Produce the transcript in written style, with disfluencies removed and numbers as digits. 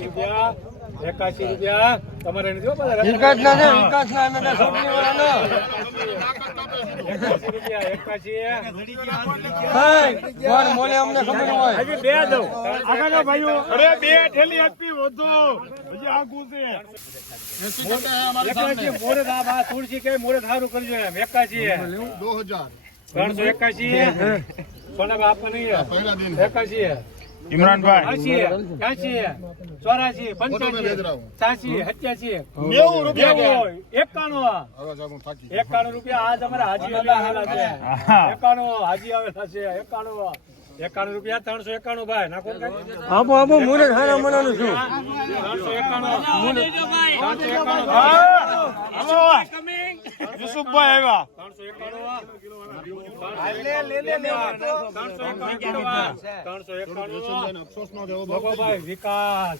રૂપિયા 81 રૂપિયા તમારે નથી બધા વિકાસ ના છે વિકાસ ના અમે છોકરી વાળા 81 રૂપિયા 81 મોલે અમને ખબર હોય હજી બે દઉં આગળ ભાઈઓ અરે બે ઠેલી આપી વધો હજી આગું છે 81 મોરે દા તુલસી કે મોરે ધારું કરજો એમ 81 381 સોના આપવા નહીં 81 ઇમરાનભાઈ 80 84 85 87 90 રૂપિયા 91 રૂપિયા આજ અમારા હાજી આવેલા છે 91 હાજી આવેલા છે 91 રૂપિયા 391 ભાઈ નાખો આપો આપો મુરે ખાના મનાનું છું 391 યુસુફભાઈ આવ્યા 391 વિકાસ